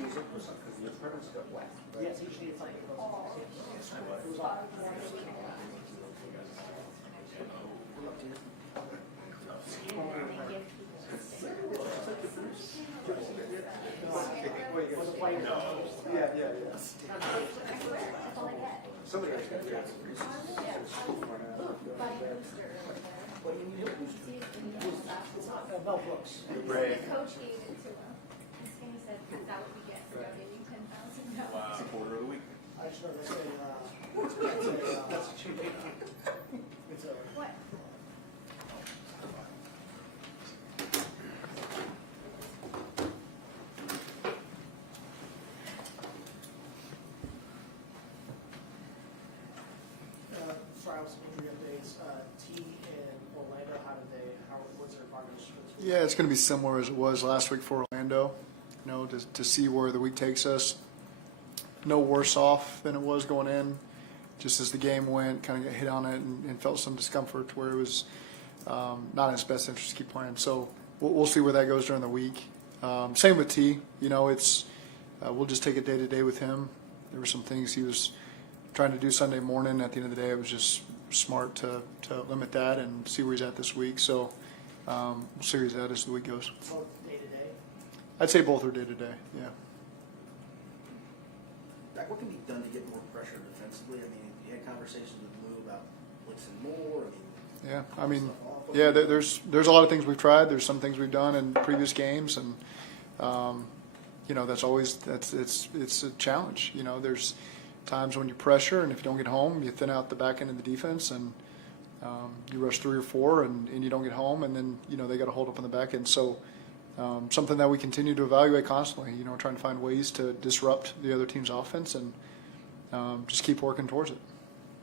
season? Because the apprentice got whacked. Right? Yes, usually it's like it goes Somebody else got gas. What do you need? Mel Brooks. Right. The coach gave it to him. And he said, that would be good. So I'll give you $10,000. Wow. It's a quarter of the week. I just know that's a cheap. It's a. What? Sorry, I was injury updates. T in Orlando, what's their progress? Yeah, it's going to be similar as it was last week for Orlando. You know, to see where the week takes us. No worse off than it was going in. Just as the game went, kind of got hit on it and felt some discomfort where it was not in his best interest to keep playing. So we'll see where that goes during the week. Same with T. You know, it's we'll just take it day to day with him. There were some things he was trying to do Sunday morning. At the end of the day, it was just smart to limit that and see where he's at this week. So we'll see where he's at as the week goes. Both day to day? I'd say both are day to day, yeah. Jack, what can be done to get more pressure defensively? I mean, you had conversations with Lou about blitzing more. Yeah, I mean, yeah, there's a lot of things we've tried. There's some things we've done in previous games, and you know, it's a challenge. You know, there's times when you pressure, and if you don't get home, you thin out the back end of the defense, and you rush 3 or 4, and you don't get home, and then you know they got to hold up on the back end. So something that we continue to evaluate constantly. You know, trying to find ways to disrupt the other team's offense, and just keep working towards it.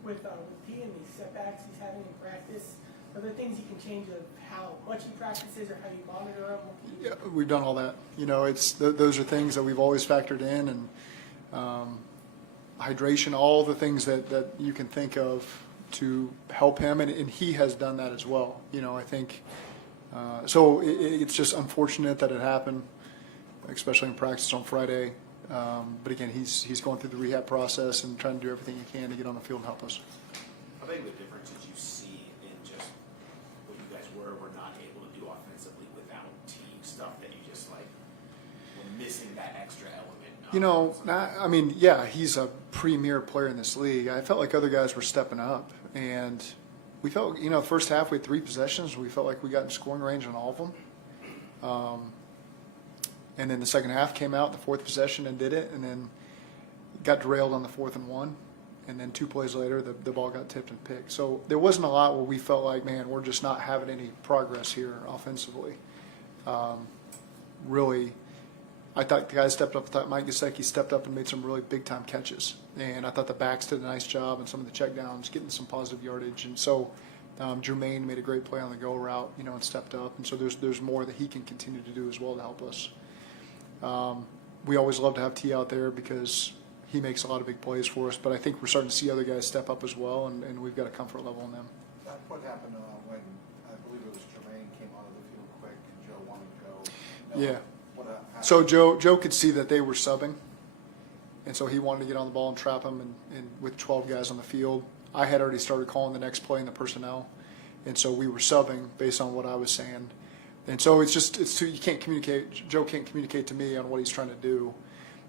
With P and these setbacks he's having in practice, are there things you can change of how much he practices or how you monitor him? Yeah, we've done all that. You know, it's those are things that we've always factored in, and hydration, all the things that you can think of to help him, and he has done that as well. You know, I think so. It's just unfortunate that it happened, especially in practice on Friday. But again, he's going through the rehab process and trying to do everything he can to get on the field and help us. How big of a difference did you see in just what you guys were not able to do offensively without team stuff that you just like were missing that extra element? You know, I mean, yeah, he's a premier player in this league. I felt like other guys were stepping up, and we felt, you know, first half we had 3 possessions. We felt like we got in scoring range on all of them. And then the second half came out, the 4th possession, and did it, and then got derailed on the 4th and 1. And then 2 plays later, the ball got tipped and picked. So there wasn't a lot where we felt like, man, we're just not having any progress here offensively. Really, I thought the guys stepped up. I thought Mike Gesicki stepped up and made some really big-time catches. And I thought the backs did a nice job, and some of the checkdowns, getting some positive yardage. And so Jermaine made a great play on the go route, you know, and stepped up. And so there's more that he can continue to do as well to help us. We always love to have T out there because he makes a lot of big plays for us, but I think we're starting to see other guys step up as well, and we've got a comfort level in them. What happened when, I believe it was Jermaine came onto the field quick and Joe wanted to go? Yeah. What happened? So Joe could see that they were subbing, and so he wanted to get on the ball and trap them, and with 12 guys on the field. I had already started calling the next play in the personnel, and so we were subbing based on what I was saying. And so it's you can't communicate. Joe can't communicate to me on what he's trying to do,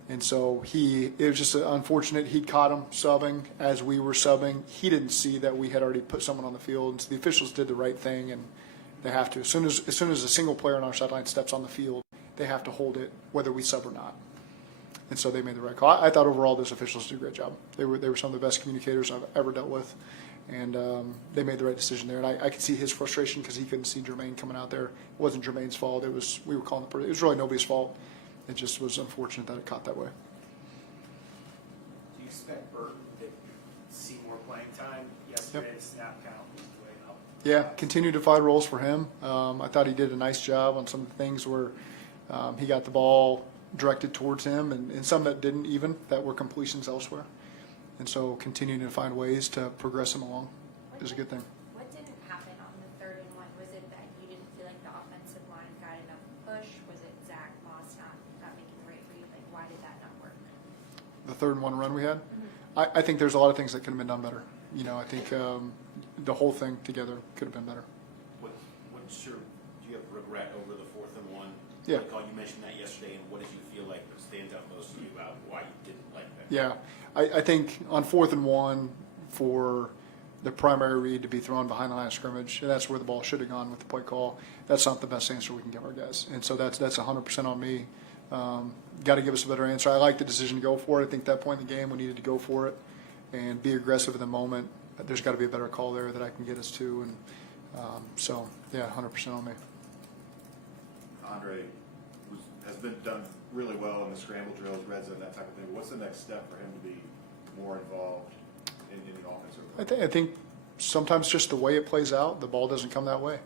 and so it was just unfortunate. He caught him subbing as we were subbing. He didn't see that we had already put someone on the field, and so the officials did the right thing, and they have to. As soon as a single player on our sideline steps on the field, they have to hold it whether we sub or not. And so they made the right call. I thought overall those officials did a great job. They were some of the best communicators I've ever dealt with. And they made the right decision there. And I could see his frustration because he couldn't see Jermaine coming out there. It wasn't Jermaine's fault. We were calling it was really nobody's fault. It just was unfortunate that it caught that way. Do you expect Burton to see more playing time? Yesterday, Yep. snap count was way up. Yeah, continue to find roles for him. I thought he did a nice job on some of the things where he got the ball directed towards him, and some that didn't even, that were completions elsewhere. And so continuing to find ways to progress him along is a good thing. What didn't happen on the 3rd and 1? Was it that you didn't feel like the offensive line got enough push? Was it Zach Moss not making the right read? Like, why did the 3rd-and-1 run we had. I think there's a lot of things that could have been done better. You know, I think the whole thing together could have been better. What's your, do you have regret over the 4th-and-1? Yeah. Like, you mentioned that yesterday, and what did you feel like stands out most to you about why you didn't like that? Yeah, I think on 4th-and-1 for the primary read to be thrown behind the line of scrimmage, and that's where the ball should have gone with the play call. That's not the best answer we can give our guys, and so that's 100% on me. Got to give us a better answer. I like the decision to go for it. I think that point in the game we needed to go for it and be aggressive in the moment. There's got to be a better call there that I can get us to, and so yeah, 100% on me. Andre has been done really well in the scramble drills, red zone, that type of thing. What's the next step for him to be more involved in the offensive play? I think sometimes just the way it plays out, the ball doesn't come that way.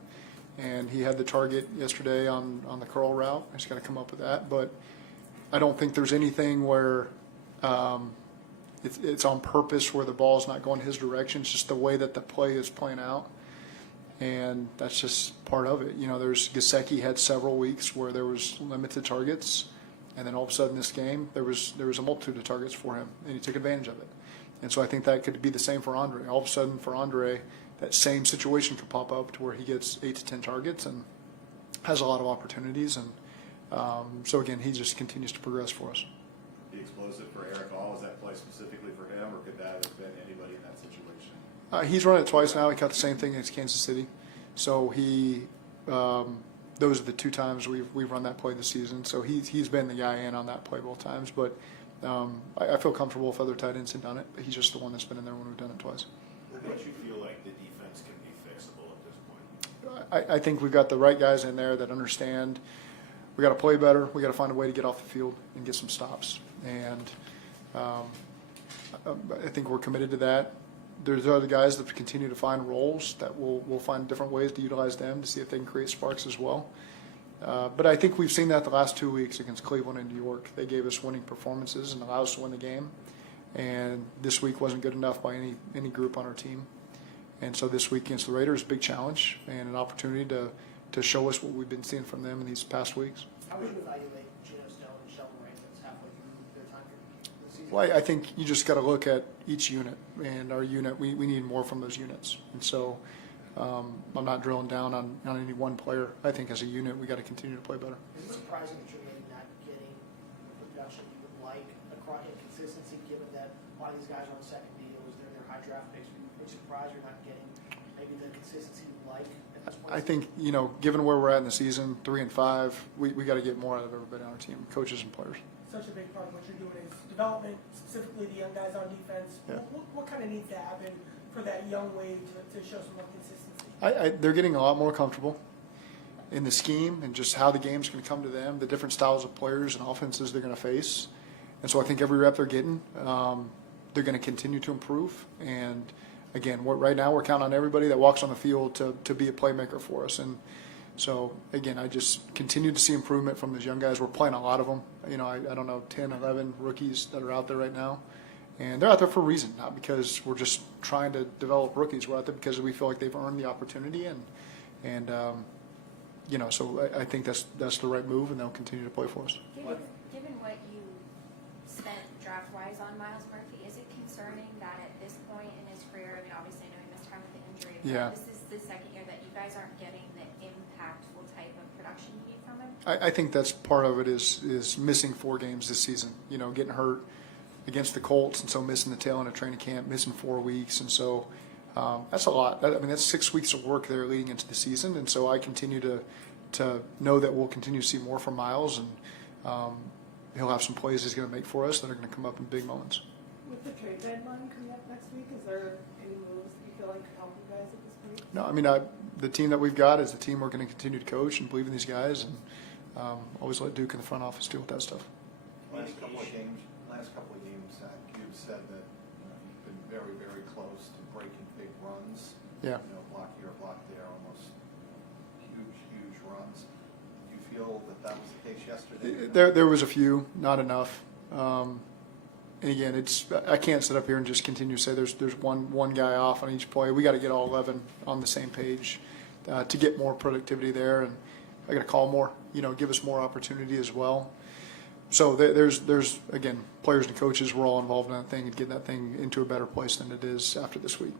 And he had the target yesterday on the curl route. He's got to come up with that. But I don't think there's anything where it's on purpose where the ball's not going his direction. It's just the way that the play is playing out. And that's just part of it. You know, Gesicki had several weeks where there was limited targets. And then all of a sudden this game, there was a multitude of targets for him. And he took advantage of it. And so I think that could be the same for Andre. All of a sudden for Andre, that same situation could pop up to where he gets 8 to 10 targets and has a lot of opportunities. And so again, he just continues to progress for us. The explosive for Eric All, is that play specifically for him, or could that have been anybody in that situation? He's run it twice now. He caught the same thing against Kansas City. So those are the 2 times we've run that play this season. So he's been the guy in on that play both times. But I feel comfortable if other tight ends have done it. But he's just the one that's been in there when we've done it twice. Don't you feel like the defense can be fixable at this point? I think we've got the right guys in there that understand we got to play better. We got to find a way to get off the field and get some stops. And I think we're committed to that. There's other guys that continue to find roles that we'll find different ways to utilize them to see if they can create sparks as well. But I think we've seen that the last 2 weeks against Cleveland and New York. They gave us winning performances and allowed us to win the game. And this week wasn't good enough by any group on our team. And so this week against the Raiders, a big challenge and an opportunity to show us what we've been seeing from them in these past weeks. How would you evaluate Geno Stone and Sheldon Rankins halfway through their time here this season? Well, I think you just got to look at each unit, and our unit, we need more from those units. And so I'm not drilling down on any one player. I think as a unit, we got to continue to play better. Is it surprising that you're maybe not getting the production you would like across inconsistency, given that a lot of these guys are on second deals, they're high draft picks? Are you surprised you're not getting maybe the consistency you like at this point? I think, given where we're at in the season, 3 and 5, we got to get more out of everybody on our team, coaches and players. Such a big part of what you're doing is development, specifically the young guys on defense. Yeah. What kind of needs to happen for that young wave to show some more consistency? They're getting a lot more comfortable in the scheme and just how the game's going to come to them, the different styles of players and offenses they're going to face. And so I think every rep they're getting, they're going to continue to improve. And again, right now we're counting on everybody that walks on the field to be a playmaker for us. And so again, I just continue to see improvement from those young guys. We're playing a lot of them. I don't know, 10, 11 rookies that are out there right now. And they're out there for a reason, not because we're just trying to develop rookies. We're out there because we feel like they've earned the opportunity, and so I think that's the right move, and they'll continue to play for us. Given what you spent draft-wise on Miles Murphy, is it concerning that at this point in his career, I mean, obviously I know he missed time with the injury, but Yeah. this is the second year that you guys aren't getting the impactful type of production you need from him? I think that's part of it is missing 4 games this season. Getting hurt against the Colts, and so missing the tail end of training camp, missing 4 weeks, and so that's a lot. That's 6 weeks of work there leading into the season, and so I continue to know that we'll continue to see more from Miles, and he'll have some plays he's going to make for us that are going to come up in big moments. With the trade deadline coming up next week, is there any moves that you feel like could help you guys at this point? No, the team that we've got is the team we're going to continue to coach and believe in these guys, and always let Duke in the front office deal with that stuff. Last couple of games, you've said that you've been very, very close to breaking big runs. Yeah. Block here, block there, almost huge runs. Do you feel that was the case yesterday? There was a few, not enough. And again, I can't sit up here and just continue to say there's one guy off on each play. We got to get all 11 on the same page to get more productivity there, and I got to call more. Give us more opportunity as well. So there's again, players and coaches, we're all involved in that thing and getting that thing into a better place than it is after this week.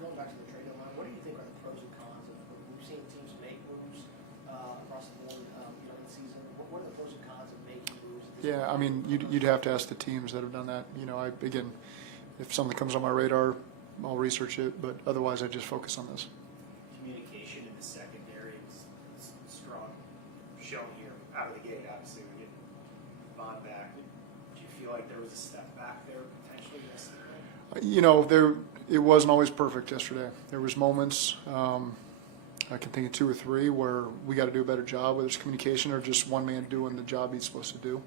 Going back to the trade deadline, what do you think are the pros and cons of, we've seen teams make moves, across the board, in the season. What are the pros and cons of making moves? At this Yeah, point? I mean, you'd have to ask the teams that have done that. Again, if something comes on my radar, I'll research it, but otherwise I just focus on this. Communication in the secondary is strong, shown here out of the gate. Obviously, we're getting Bond back. Do you feel like there was a step back there potentially yesterday? It wasn't always perfect yesterday. There was moments, I can think of 2 or 3 where we got to do a better job, whether it's communication or just one man doing the job he's supposed to do,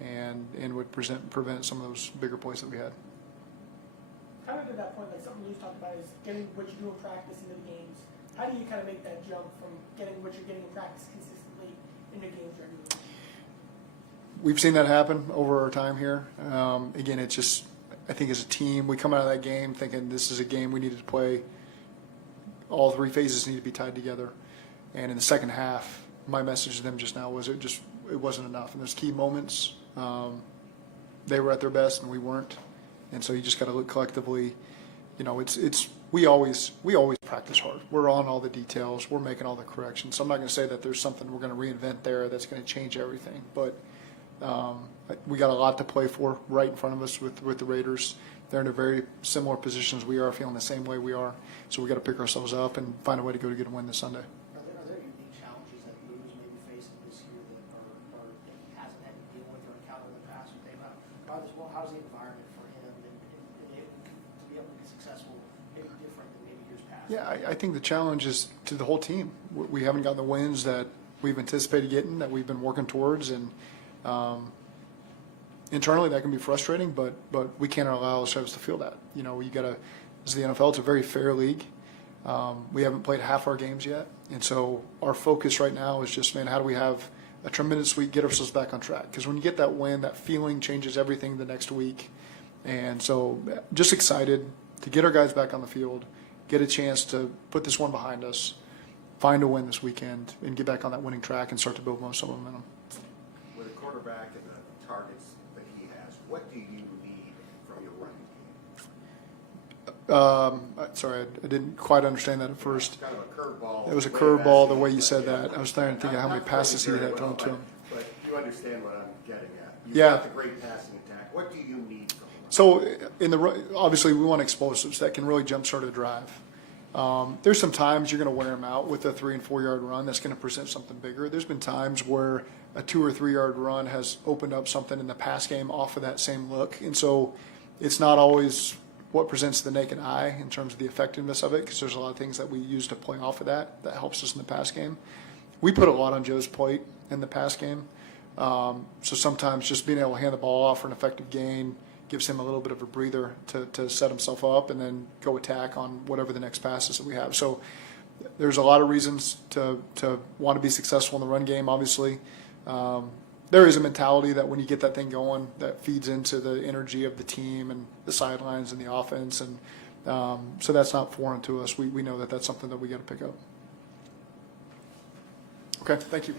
and would prevent some of those bigger plays that we had. Kind of to that point, like something Lou's talked about is getting what you do in practice into the games. How do you kind of make that jump from getting what you're getting in practice consistently into games regularly? We've seen that happen over our time here. Again, it's just, I think as a team, we come out of that game thinking this is a game we needed to play. All 3 phases need to be tied together. And in the second half, my message to them just now was it wasn't enough. And there's key moments. They were at their best and we weren't. And so you just got to look collectively. We always practice hard. We're on all the details. We're making all the corrections. So I'm not going to say that there's something we're going to reinvent there that's going to change everything. But we got a lot to play for right in front of us with the Raiders. They're in a very similar position as we are, feeling the same way we are. So we got to pick ourselves up and find a way to go to get a win this Sunday. Are there unique challenges that Lou's maybe facing this year that he hasn't had to deal with or encountered in the past? How's the environment for him and to be able to be successful, maybe different than maybe years past? Yeah, I think the challenge is to the whole team. We haven't gotten the wins that we've anticipated getting, that we've been working towards, and internally that can be frustrating, but we can't allow ourselves to feel that. You got to. This is the NFL. It's a very fair league. We haven't played half our games yet, and so our focus right now is just, man, how do we have a tremendous week, get ourselves back on track? Because when you get that win, that feeling changes everything the next week. And so just excited to get our guys back on the field, get a chance to put this one behind us, find a win this weekend, and get back on that winning track and start to build some momentum. With a quarterback and the targets that he has, what do you need from your running game? Sorry, I didn't quite understand that at first. It's kind of a curveball. It was a curveball the way you said that. I was trying to think of how many passes he had thrown to him. But you understand what I'm getting at. You've Yeah. got the great passing attack. What do you need from him? So obviously we want explosives that can really jumpstart a drive. There's some times you're going to wear him out with a 3 and 4 yard run that's going to present something bigger. There's been times where a 2 or 3 yard run has opened up something in the pass game off of that same look, and so it's not always what presents the naked eye in terms of the effectiveness of it, because there's a lot of things that we use to play off of that helps us in the pass game. We put a lot on Joe's plate in the pass game, so sometimes just being able to hand the ball off for an effective gain gives him a little bit of a breather to set himself up and then go attack on whatever the next passes that we have. So there's a lot of reasons to want to be successful in the run game, obviously. There is a mentality that when you get that thing going, that feeds into the energy of the team and the sidelines and the offense. And so that's not foreign to us. We know that that's something that we got to pick up. Okay, thank you.